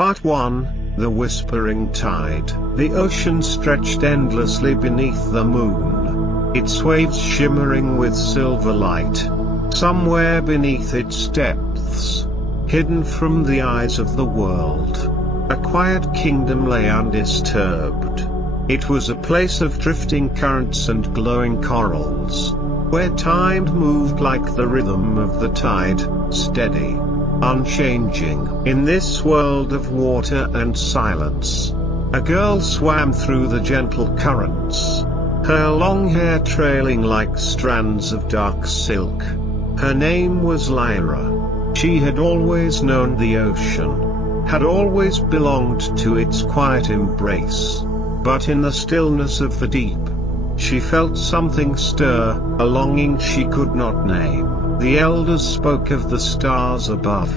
Part 1, The Whispering Tide. The ocean stretched endlessly beneath the moon, its waves shimmering with silver light. Somewhere beneath its depths, hidden from the eyes of the world, a quiet kingdom lay undisturbed. It was a place of drifting currents and glowing corals, where time moved like the rhythm of the tide, steady, unchanging. In this world of water and silence, a girl swam through the gentle currents, her long hair trailing like strands of dark silk. Her name was Lyra. She had always known the ocean, had always belonged to its quiet embrace. But in the stillness of the deep, she felt something stir, a longing she could not name. The elders spoke of the stars above,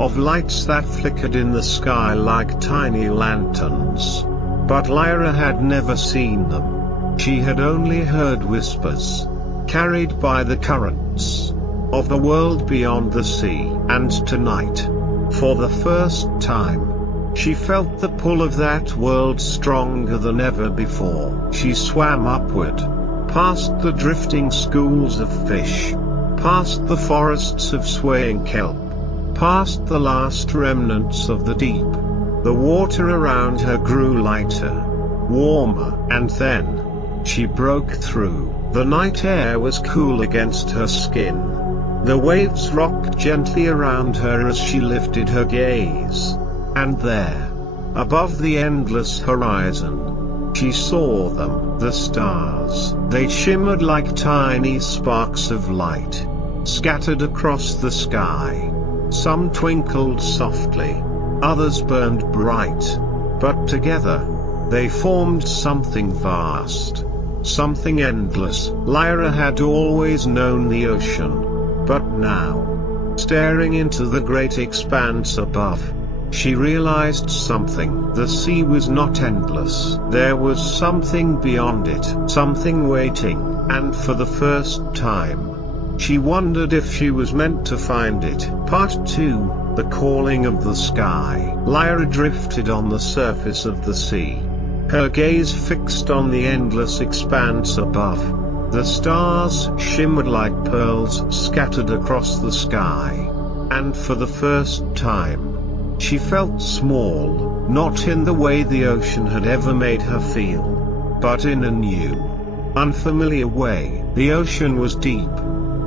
of lights that flickered in the sky like tiny lanterns. But Lyra had never seen them. She had only heard whispers, carried by the currents, of the world beyond the sea. And tonight, for the first time, she felt the pull of that world stronger than ever before. She swam upward, past the drifting schools of fish, past the forests of swaying kelp, past the last remnants of the deep. The water around her grew lighter, warmer, and then she broke through. The night air was cool against her skin. The waves rocked gently around her as she lifted her gaze. And there, above the endless horizon, she saw them, the stars. They shimmered like tiny sparks of light, scattered across the sky. Some twinkled softly, others burned bright, but together, they formed something vast, something endless. Lyra had always known the ocean, but now, staring into the great expanse above, she realized something. The sea was not endless. There was something beyond it, something waiting, and for the first time, she wondered if she was meant to find it. Part 2, The Calling of the Sky. Lyra drifted on the surface of the sea, her gaze fixed on the endless expanse above. The stars shimmered like pearls scattered across the sky, and for the first time, she felt small, not in the way the ocean had ever made her feel, but in a new, unfamiliar way. The ocean was deep,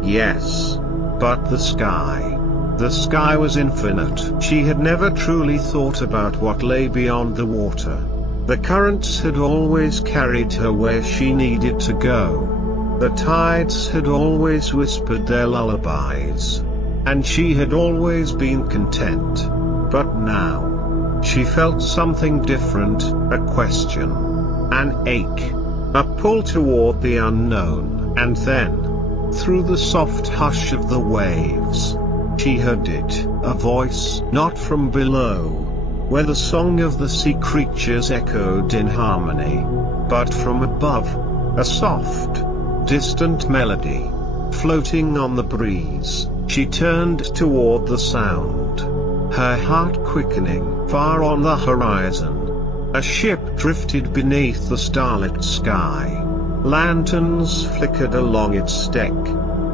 yes, but the sky was infinite. She had never truly thought about what lay beyond the water. The currents had always carried her where she needed to go. The tides had always whispered their lullabies, and she had always been content. But now, she felt something different, a question, an ache, a pull toward the unknown. And then, through the soft hush of the waves, she heard it, a voice, not from below, where the song of the sea creatures echoed in harmony, but from above, a soft, distant melody, floating on the breeze. She turned toward the sound, her heart quickening. Far on the horizon, a ship drifted beneath the starlit sky. Lanterns flickered along its deck,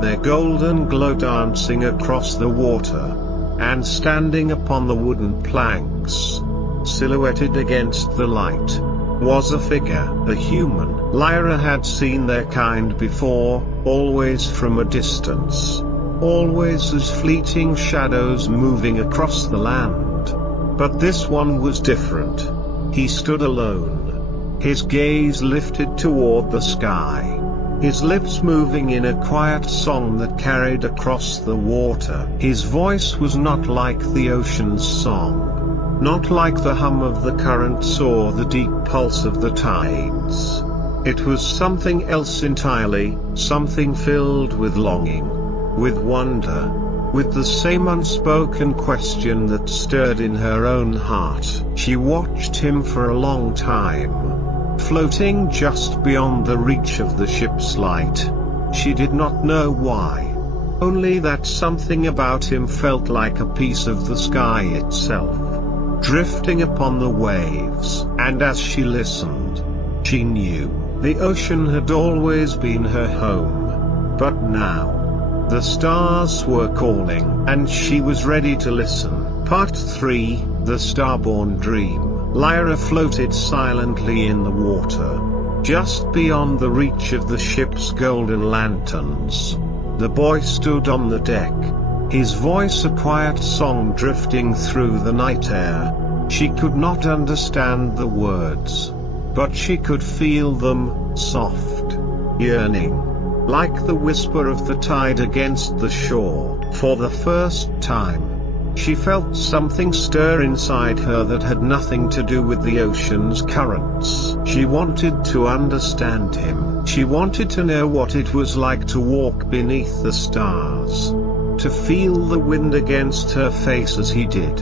their golden glow dancing across the water. And standing upon the wooden planks, silhouetted against the light, was a figure, a human. Lyra had seen their kind before, always from a distance, always as fleeting shadows moving across the land. But this one was different. He stood alone, his gaze lifted toward the sky, his lips moving in a quiet song that carried across the water. His voice was not like the ocean's song, not like the hum of the currents or the deep pulse of the tides. It was something else entirely, something filled with longing, with wonder, with the same unspoken question that stirred in her own heart. She watched him for a long time, floating just beyond the reach of the ship's light. She did not know why, only that something about him felt like a piece of the sky itself. drifting upon the waves, and as she listened, she knew the ocean had always been her home. But now, the stars were calling, and she was ready to listen. Part 3, The Starborn Dream. Lyra floated silently in the water, just beyond the reach of the ship's golden lanterns. The boy stood on the deck, his voice a quiet song drifting through the night air. She could not understand the words, but she could feel them, soft, yearning, like the whisper of the tide against the shore. For the first time, she felt something stir inside her that had nothing to do with the ocean's currents. She wanted to understand him. She wanted to know what it was like to walk beneath the stars, to feel the wind against her face as he did,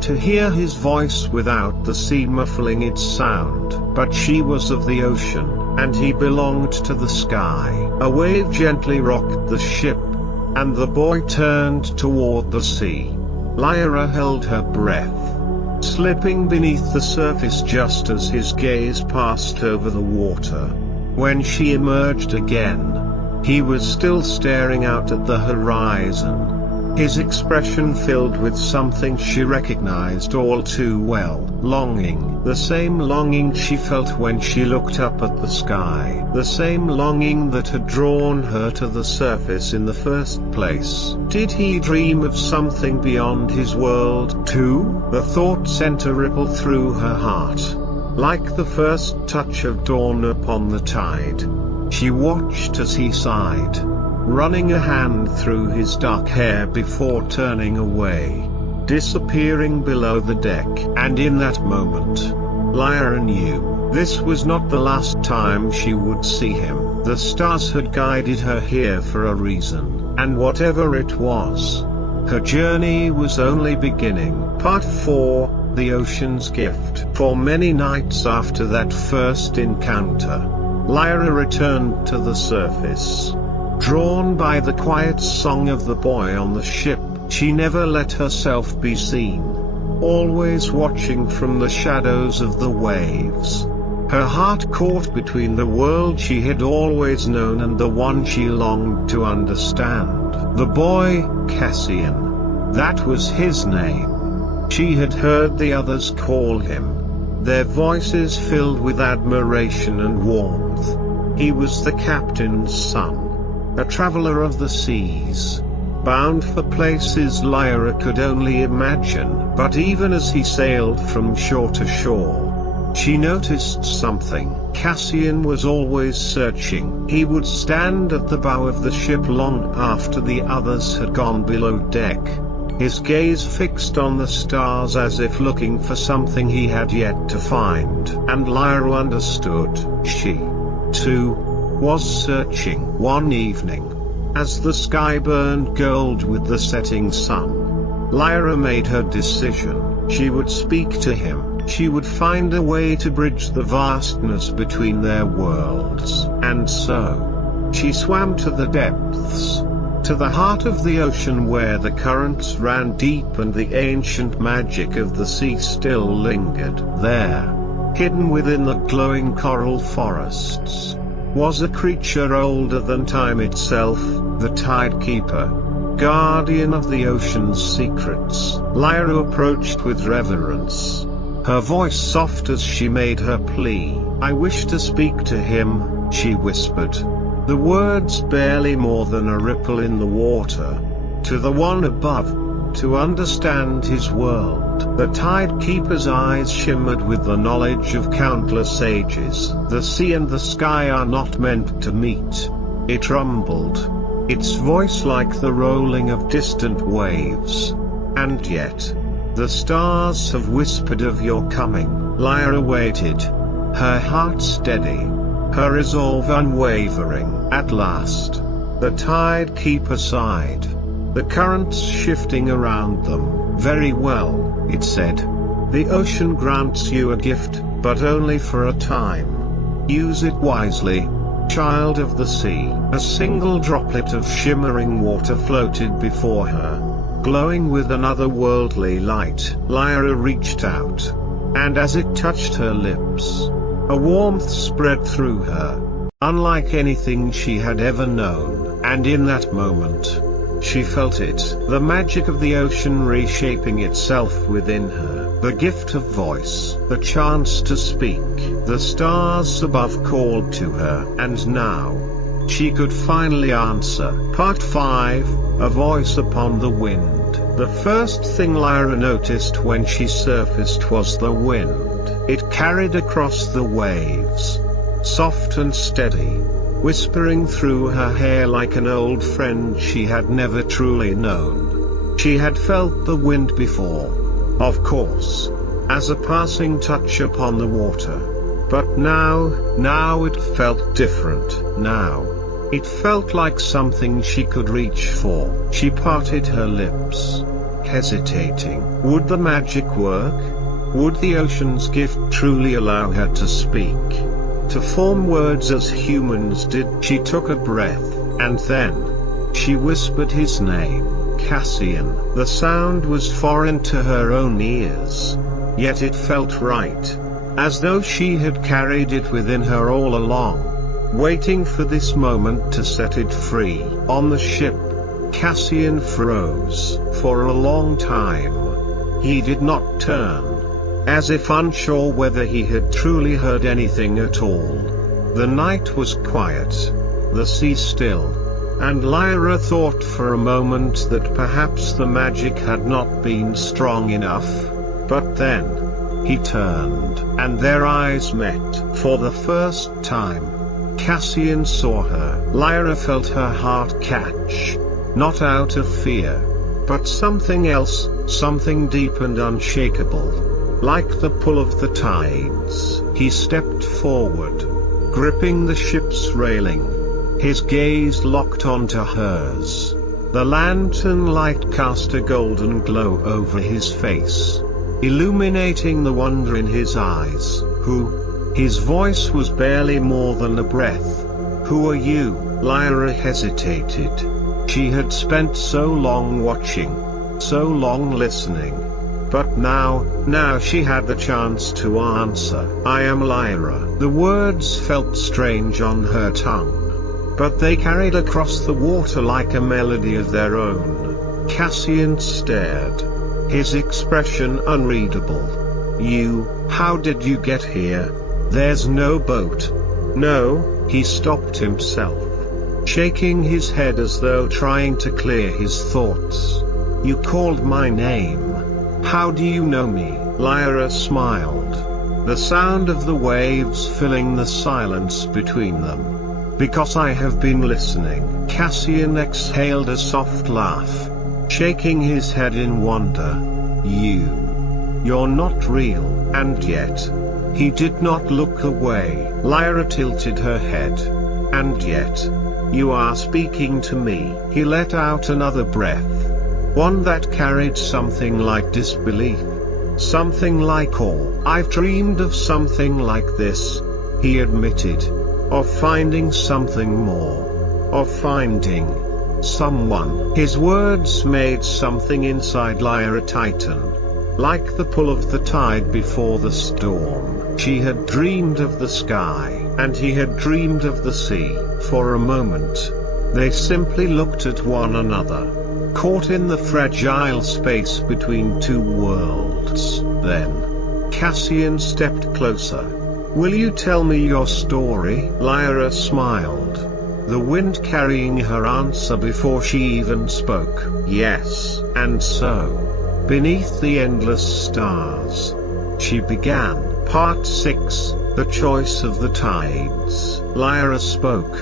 to hear his voice without the sea muffling its sound. But she was of the ocean, and he belonged to the sky. A wave gently rocked the ship, and the boy turned toward the sea. Lyra held her breath, slipping beneath the surface just as his gaze passed over the water. When she emerged again, he was still staring out at the horizon, his expression filled with something she recognized all too well. Longing. The same longing she felt when she looked up at the sky. The same longing that had drawn her to the surface in the first place. Did he dream of something beyond his world, too? The thought sent a ripple through her heart, like the first touch of dawn upon the tide. She watched as he sighed, running a hand through his dark hair before turning away, disappearing below the deck. And in that moment, Lyra knew this was not the last time she would see him. The stars had guided her here for a reason, and whatever it was, her journey was only beginning. Part 4, The Ocean's Gift. For many nights after that first encounter, Lyra returned to the surface, drawn by the quiet song of the boy on the ship. She never let herself be seen, always watching from the shadows of the waves. Her heart caught between the world she had always known and the one she longed to understand. The boy, Cassian. That was his name. She had heard the others call him, their voices filled with admiration and warmth. He was the captain's son, a traveler of the seas, bound for places Lyra could only imagine. But even as he sailed from shore to shore, she noticed something. Cassian was always searching. He would stand at the bow of the ship long after the others had gone below deck, his gaze fixed on the stars as if looking for something he had yet to find. And Lyra understood. She, too, was searching. One evening, as the sky burned gold with the setting sun, Lyra made her decision. She would speak to him. She would find a way to bridge the vastness between their worlds. And so, she swam to the depths, to the heart of the ocean where the currents ran deep and the ancient magic of the sea still lingered. There, hidden within the glowing coral forests, was a creature older than time itself, the Tidekeeper, guardian of the ocean's secrets. Lyra approached with reverence, her voice soft as she made her plea. "I wish to speak to him," she whispered, the words barely more than a ripple in the water. "To the one above, to understand his world." The Tidekeeper's eyes shimmered with the knowledge of countless ages. "The sea and the sky are not meant to meet," it rumbled, its voice like the rolling of distant waves. "And yet, the stars have whispered of your coming." Lyra waited, her heart steady, her resolve unwavering. At last, the Tidekeeper sighed, the currents shifting around them. "Very well," it said. "The ocean grants you a gift, but only for a time. Use it wisely, child of the sea." A single droplet of shimmering water floated before her, glowing with an otherworldly light. Lyra reached out, and as it touched her lips, a warmth spread through her, unlike anything she had ever known, and in that moment, she felt it, the magic of the ocean reshaping itself within her, the gift of voice, the chance to speak. The stars above called to her, and now, she could finally answer. Part 5, A Voice Upon the Wind. The first thing Lyra noticed when she surfaced was the wind. It carried across the waves, soft and steady, whispering through her hair like an old friend she had never truly known. She had felt the wind before, of course, as a passing touch upon the water. But now it felt different. Now, it felt like something she could reach for. She parted her lips, hesitating. Would the magic work? Would the ocean's gift truly allow her to speak? To form words as humans did? She took a breath, and then, she whispered his name, Cassian. The sound was foreign to her own ears, yet it felt right, as though she had carried it within her all along, waiting for this moment to set it free. On the ship, Cassian froze. For a long time, he did not turn, as if unsure whether he had truly heard anything at all. The night was quiet, the sea still, and Lyra thought for a moment that perhaps the magic had not been strong enough. But then, he turned, and their eyes met. For the first time, Cassian saw her. Lyra felt her heart catch, not out of fear, but something else, something deep and unshakable, like the pull of the tides. He stepped forward, gripping the ship's railing, his gaze locked onto hers. The lantern light cast a golden glow over his face, illuminating the wonder in his eyes. Who? His voice was barely more than a breath. Who are you? Lyra hesitated. She had spent so long watching, so long listening. But now she had the chance to answer. I am Lyra. The words felt strange on her tongue, but they carried across the water like a melody of their own. Cassian stared, his expression unreadable. You, how did you get here? There's no boat. No, he stopped himself, shaking his head as though trying to clear his thoughts. You called my name. How do you know me? Lyra smiled, the sound of the waves filling the silence between them. Because I have been listening. Cassian exhaled a soft laugh, shaking his head in wonder. You're not real. And yet, he did not look away. Lyra tilted her head. And yet, you are speaking to me. He let out another breath, one that carried something like disbelief, something like awe. I've dreamed of something like this, he admitted, of finding something more, of finding someone. His words made something inside Lyra tighten, like the pull of the tide before the storm. She had dreamed of the sky, and he had dreamed of the sea. For a moment, they simply looked at one another, caught in the fragile space between two worlds. Then, Cassian stepped closer. Will you tell me your story? Lyra smiled, the wind carrying her answer before she even spoke. Yes. And so, beneath the endless stars, she began. Part 6, The Choice of the Tides. Lyra spoke,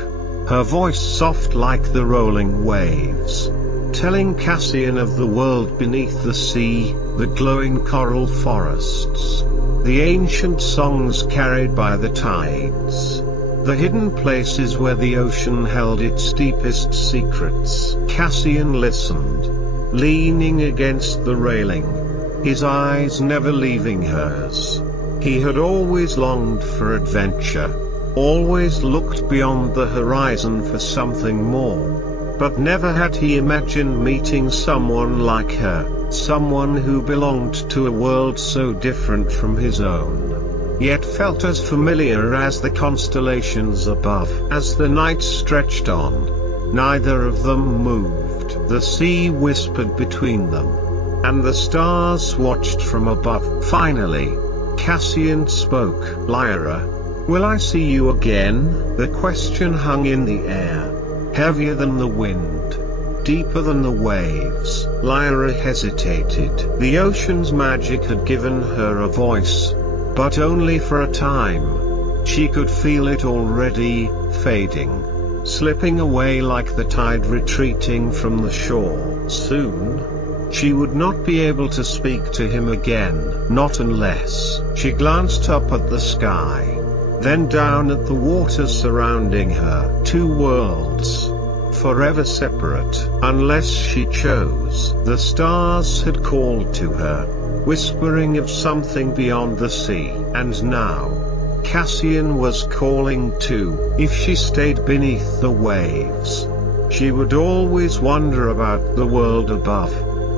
her voice soft like the rolling waves, telling Cassian of the world beneath the sea, the glowing coral forests, the ancient songs carried by the tides, the hidden places where the ocean held its deepest secrets. Cassian listened, leaning against the railing, his eyes never leaving hers. He had always longed for adventure, always looked beyond the horizon for something more. But never had he imagined meeting someone like her, someone who belonged to a world so different from his own, yet felt as familiar as the constellations above. As the night stretched on, neither of them moved. The sea whispered between them, and the stars watched from above. Finally, Cassian spoke. "Lyra, will I see you again?" The question hung in the air, heavier than the wind, deeper than the waves. Lyra hesitated. The ocean's magic had given her a voice, but only for a time. She could feel it already, fading, slipping away like the tide retreating from the shore. Soon, she would not be able to speak to him again, not unless. She glanced up at the sky, then down at the water surrounding her. Two worlds, forever separate, unless she chose. The stars had called to her, whispering of something beyond the sea. And now, Cassian was calling too. If she stayed beneath the waves, she would always wonder about the world above.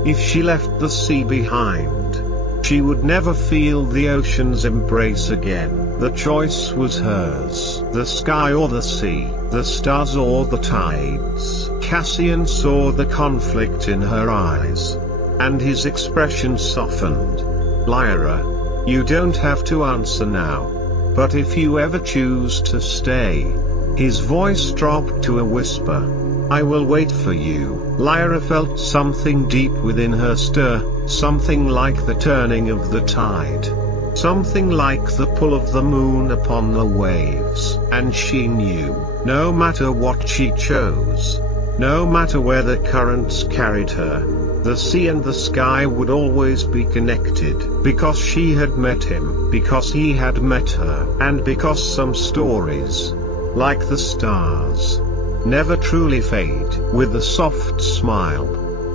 If she left the sea behind, she would never feel the ocean's embrace again. The choice was hers. The sky or the sea, the stars or the tides. Cassian saw the conflict in her eyes, and his expression softened. "Lyra, you don't have to answer now. But if you ever choose to stay," his voice dropped to a whisper, "I will wait for you." Lyra felt something deep within her stir, something like the turning of the tide, something like the pull of the moon upon the waves. And she knew, no matter what she chose, no matter where the currents carried her, the sea and the sky would always be connected, because she had met him, because he had met her, and because some stories, like the stars, never truly fade. With a soft smile,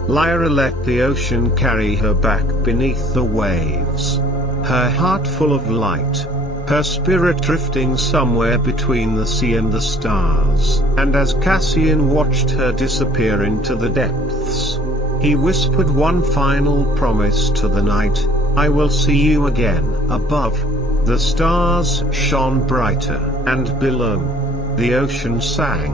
Lyra let the ocean carry her back beneath the waves, her heart full of light, her spirit drifting somewhere between the sea and the stars. And as Cassian watched her disappear into the depths, he whispered one final promise to the night: "I will see you again." Above, the stars shone brighter, and below, the ocean sang.